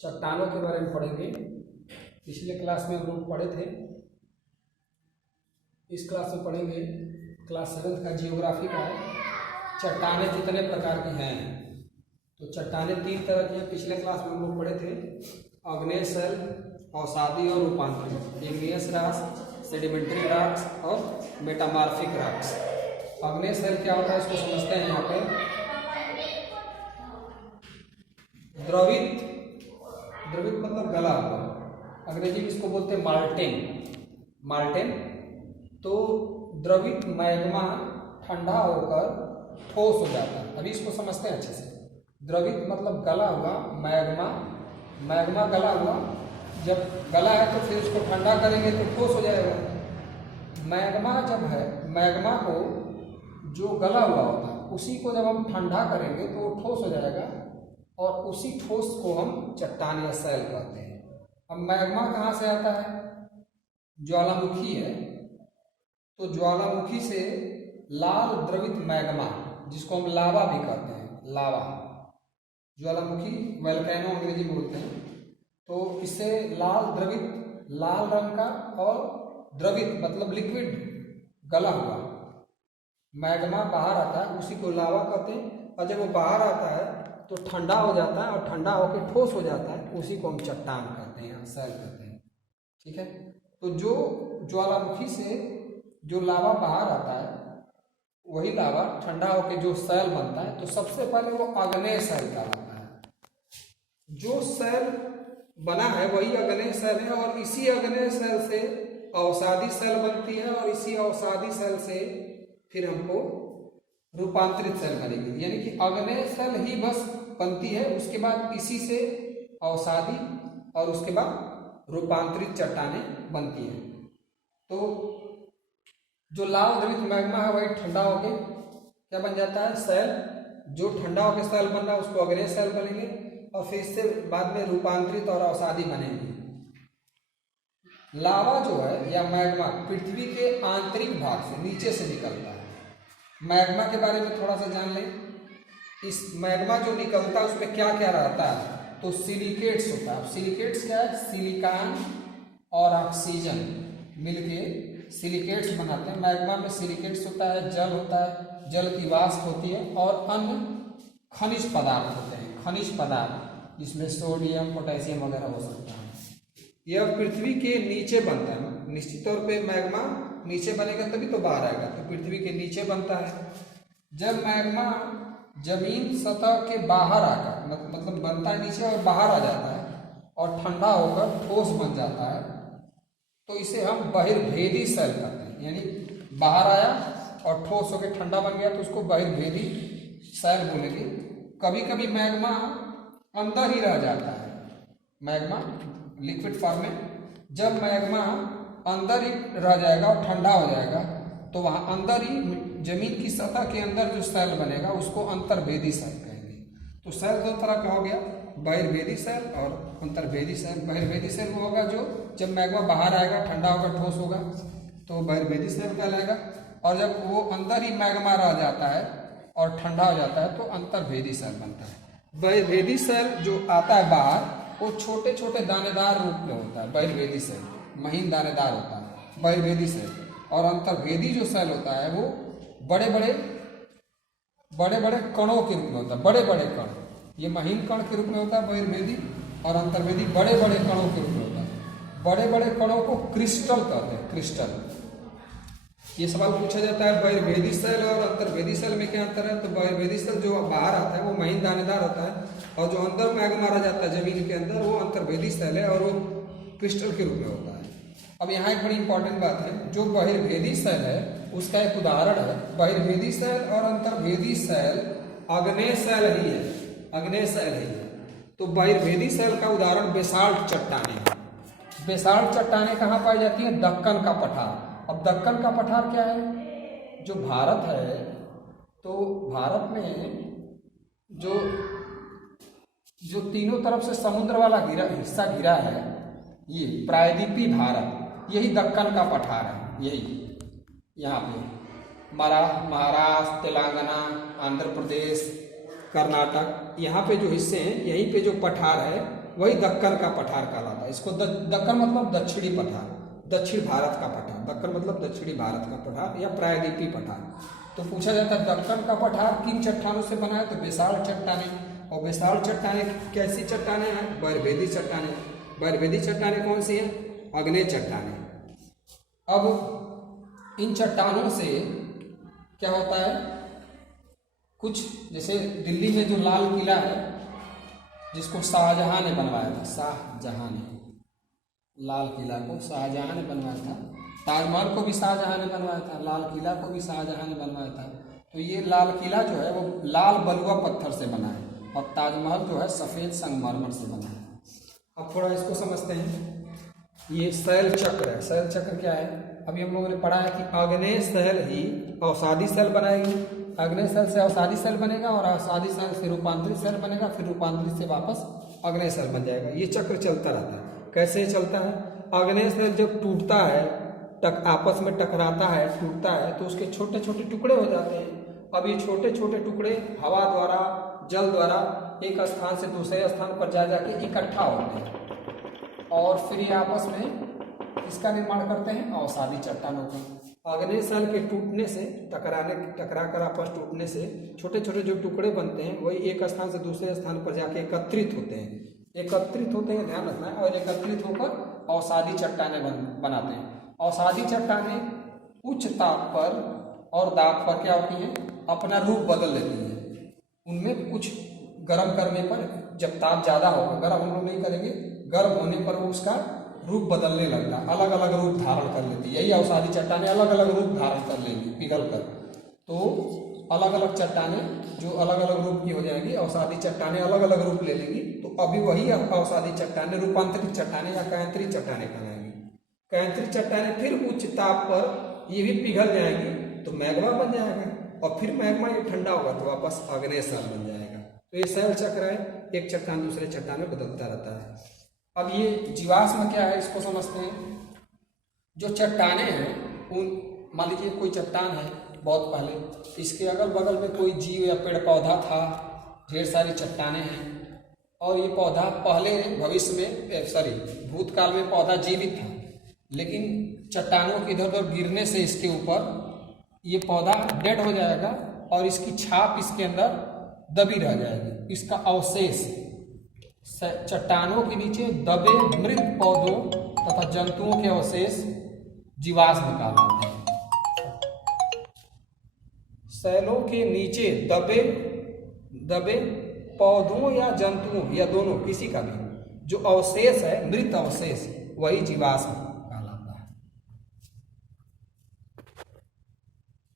चट्टानों के बारे में पढ़ेंगे। पिछले क्लास में हम लोग पढ़े थे, इस क्लास में पढ़ेंगे क्लास 7 का जियोग्राफी का है। चट्टानें कितने प्रकार की हैं? तो चट्टानें 3 तरह की हैं। पिछले क्लास में हम लोग पढ़े थे आग्नेय शैल, अवसादी और रूपांतरित, इग्नियस रॉक्स, सेडिमेंट्री रॉक्स और मेटामॉर्फिक रॉक्स। आग्नेय शैल क्या होता है इसको समझते हैं। यहाँ पे द्रवित मतलब गला हुआ, अंग्रेजी में इसको बोलते हैं माल्टेन। तो द्रवित मैग्मा ठंडा होकर ठोस हो जाता है। अभी इसको समझते हैं अच्छे से। द्रवित मतलब गला हुआ, मैग्मा गला हुआ। जब गला है तो फिर इसको ठंडा करेंगे तो ठोस हो जाएगा। मैग्मा जब है, मैग्मा को जो गला हुआ होता है उसी को जब हम ठंडा करेंगे तो वो ठोस हो जाएगा, और उसी ठोस को हम चट्टान या शैल कहते हैं। अब मैग्मा कहाँ से आता है? ज्वालामुखी है, तो ज्वालामुखी से लाल द्रवित मैग्मा, जिसको हम लावा भी कहते हैं, लावा, ज्वालामुखी वोल्केनो अंग्रेजी बोलते हैं। तो इससे लाल रंग का और द्रवित मतलब लिक्विड गला हुआ मैग्मा बाहर आता है, उसी को लावा कहते हैं। और जब वो बाहर आता है तो ठंडा हो जाता है, और ठंडा होकर ठोस हो जाता है, उसी को हम चट्टान कहते हैं या शैल कहते हैं। ठीक है। तो जो ज्वालामुखी से जो लावा बाहर आता है, वही लावा ठंडा होकर जो शैल बनता है, तो सबसे पहले वो आग्नेय शैल कहलाता है। जो शैल बना है वही आग्नेय शैल है, और इसी आग्नेय शैल से अवसादी शैल बनती है, और इसी अवसादी शैल से फिर हमको रूपांतरित शैल बनेगी। यानी कि आग्नेय शैल ही बस बनती है, उसके बाद इसी से अवसादी और उसके बाद रूपांतरित चट्टानें बनती हैं। तो जो लाल द्रवित मैग्मा है वही ठंडा होके क्या बन जाता है? शैल। जो ठंडा होकर शैल बन रहा है उसको आग्नेय शैल बनेंगे, और फिर इससे बाद में रूपांतरित और अवसादी बनेंगी। लावा जो है या मैग्मा पृथ्वी के आंतरिक भाग से, नीचे से निकलता है। मैग्मा के बारे में थोड़ा सा जान लें। इस मैग्मा जो निकलता है उसमें क्या क्या रहता है? तो सिलिकेट्स होता है। सिलिकेट्स क्या है? सिलिकॉन और ऑक्सीजन मिलके सिलिकेट्स बनाते हैं। मैग्मा में सिलिकेट्स होता है, जल होता है, जल की वाष्प होती है, और अन्य खनिज पदार्थ होते हैं। खनिज पदार्थ जिसमें सोडियम, पोटेशियम वगैरह हो सकता है। यह पृथ्वी के नीचे बनता है। निश्चित तौर पे मैग्मा नीचे बनेगा तभी तो बाहर आएगा, तो पृथ्वी के नीचे बनता है। जब मैग्मा जमीन सतह के बाहर आकर मतलब बनता है नीचे और बाहर आ जाता है, और ठंडा होकर ठोस बन जाता है, तो इसे हम बहिर्भेदी शैल कहते हैं। यानी बाहर आया और ठोस होकर ठंडा बन गया तो उसको बहिर्भेदी शैल बोलेंगे। कभी कभी मैग्मा अंदर ही रह जाता है, मैग्मा लिक्विड फॉर्म में। जब मैग्मा अंदर ही रह जाएगा और ठंडा हो जाएगा, तो वहाँ अंदर ही जमीन की सतह के अंदर जो शैल बनेगा उसको अंतर्भेदी शैल कहेंगे। तो शैल 2 तरह का हो गया, बहिर्भेदी शैल और अंतर्भेदी शैल। बहिर्भेदी शैल वो होगा जो जब मैग्मा बाहर आएगा, ठंडा होकर ठोस होगा, तो बहिर्भेदी शैल कहलाएगा। और जब वो अंदर ही मैग्मा रह जाता है और ठंडा हो जाता है तो अंतर्भेदी शैल बनता है। बहिर्भेदी शैल जो आता है बाहर, वो छोटे छोटे दानेदार रूप में होता है। बहिर्भेदी शैल महीन दानेदार होता है, बहिर्भेदी शैल। और अंतर्भेदी जो शैल होता है वो बड़े बड़े कणों के रूप में होता है। बड़े बड़े कण, ये महीन कण के रूप में होता है बहिर्भेदी, और अंतर्भेदी बड़े बड़े कणों के रूप में होता है। बड़े बड़े कणों को क्रिस्टल कहते हैं, क्रिस्टल। ये सवाल पूछा जाता है बहिर्भेदी शैल और अंतर्भेदी शैल में क्या अंतर है? तो बहिर्भेदी शैल जो बाहर आता है वो महीन दानेदार होता है, और जो अंदर मैग्मा रह जाता है जमीन के अंदर, वो अंतर्भेदी शैल है और वो क्रिस्टल के रूप में होता है। अब यहाँ एक बड़ी इंपॉर्टेंट बात है, जो बहिर्भेदी शैल है उसका एक उदाहरण है। बहिर्भेदी शैल और अंतर्भेदी शैल आग्नेय शैल ही है, आग्नेय शैल ही है। तो बहिर्भेदी शैल का उदाहरण बेसाल्ट चट्टानें है। बेसाल्ट चट्टानें कहाँ पाई जाती है? दक्कन का पठार। अब दक्कन का पठार क्या है? जो भारत है, तो भारत में जो तीनों तरफ से समुद्र वाला हिस्सा घिरा है, ये प्रायद्वीपीय भारत, यही दक्कन का पठार है। यही यहाँ पे महाराष्ट्र, तेलंगाना, आंध्र प्रदेश, कर्नाटक, यहाँ पे जो हिस्से हैं, यहीं पे जो पठार है वही दक्कन का पठार कहलाता है। इसको दक्कन मतलब दक्षिणी पठार, दक्षिण भारत का पठार। दक्कन मतलब दक्षिणी भारत का पठार या प्रायद्वीपीय पठार। तो पूछा जाता है दक्कन का पठार किन चट्टानों से बना है, तो बेसाल्ट चट्टानें। और बेसाल्ट चट्टानें कैसी चट्टानें हैं, बर्फीली चट्टानें। बर्फीली चट्टानें कौन सी हैं, आग्नेय चट्टानें। अब इन चट्टानों से क्या होता है, कुछ जैसे दिल्ली में जो लाल किला है जिसको शाहजहां ने बनवाया था, शाहजहां ने लाल किला को शाहजहां ने बनवाया था, ताजमहल को भी शाहजहां ने बनवाया था, लाल किला को भी शाहजहां ने बनवाया था। तो ये लाल किला जो है वो लाल बलुआ पत्थर से बना है और ताजमहल जो है सफ़ेद संगमरमर से बना है। अब थोड़ा इसको समझते हैं। ये शैल चक्र है। शैल चक्र क्या है, अभी हम लोगों ने पढ़ा है कि आग्नेय शैल ही अवसादी शैल बनाएगी। आग्नेय शैल से अवसादी शैल बनेगा और अवसादी शैल से रूपांतरित शैल बनेगा, फिर रूपांतरित से वापस आग्नेय शैल बन जाएगा। ये चक्र चलता रहता है। कैसे चलता है, आग्नेय शैल जब टूटता है, आपस में टकराता है, टूटता है, तो उसके छोटे छोटे टुकड़े हो जाते हैं। अब ये छोटे छोटे टुकड़े हवा द्वारा, जल द्वारा एक स्थान से दूसरे स्थान पर जा जाके इकट्ठा होते हैं और फिर ये आपस में इसका निर्माण करते हैं अवसादी चट्टानों का। आग्नेय शैल के टूटने से, टकरा कर आपस टूटने से छोटे छोटे जो टुकड़े बनते हैं वही एक स्थान से दूसरे स्थान पर जाके एकत्रित होते हैं। एकत्रित होते हैं, ध्यान रखना है, और एकत्रित होकर अवसादी चट्टानें बनाते हैं। अवसादी चट्टानें उच्च ताप पर और दाब पर क्या होती हैं, अपना रूप बदल लेती हैं। उनमें कुछ गर्म करने पर, जब ताप ज़्यादा होगा, गर्म हम लोग नहीं करेंगे, गर्म होने पर वो उसका रूप बदलने लगता है, अलग अलग रूप धारण कर लेती है। यही अवसादी चट्टानें अलग अलग रूप धारण कर लेंगी पिघल कर। तो अलग अलग चट्टानें जो अलग अलग रूप की हो जाएंगी, अवसादी चट्टानें अलग अलग रूप ले लेंगी। तो अभी वही अवसादी चट्टानें रूपांतरित चट्टानें या कायांतरित चट्टानें कहलाएंगी। कायांतरित चट्टानें फिर उच्च ताप पर ये भी पिघल जाएंगी तो मैग्मा बन जाएगा, और फिर मैग्मा ये ठंडा होगा तो वापस आग्नेय शैल बन जाएगा। तो ये शैल चक्र है, एक चट्टान दूसरे चट्टान में बदलता रहता है। अब ये जीवाश्म क्या है, इसको समझते हैं। जो चट्टानें हैं, उन मान लीजिए कोई चट्टान है बहुत पहले, इसके अगल बगल में कोई जीव या पेड़ पौधा था, ढेर सारी चट्टानें हैं, और ये पौधा पहले भविष्य में भूतकाल में पौधा जीवित था, लेकिन चट्टानों के इधर उधर गिरने से इसके ऊपर ये पौधा डेड हो जाएगा और इसकी छाप इसके अंदर दबी रह जाएगी। इसका अवशेष चट्टानों के नीचे दबे मृत पौधों तथा जंतुओं के अवशेष जीवाश्म कहलाते हैं। शैलों के नीचे दबे पौधों या जंतुओं या दोनों, किसी का भी जो अवशेष है, मृत अवशेष, वही जीवाश्म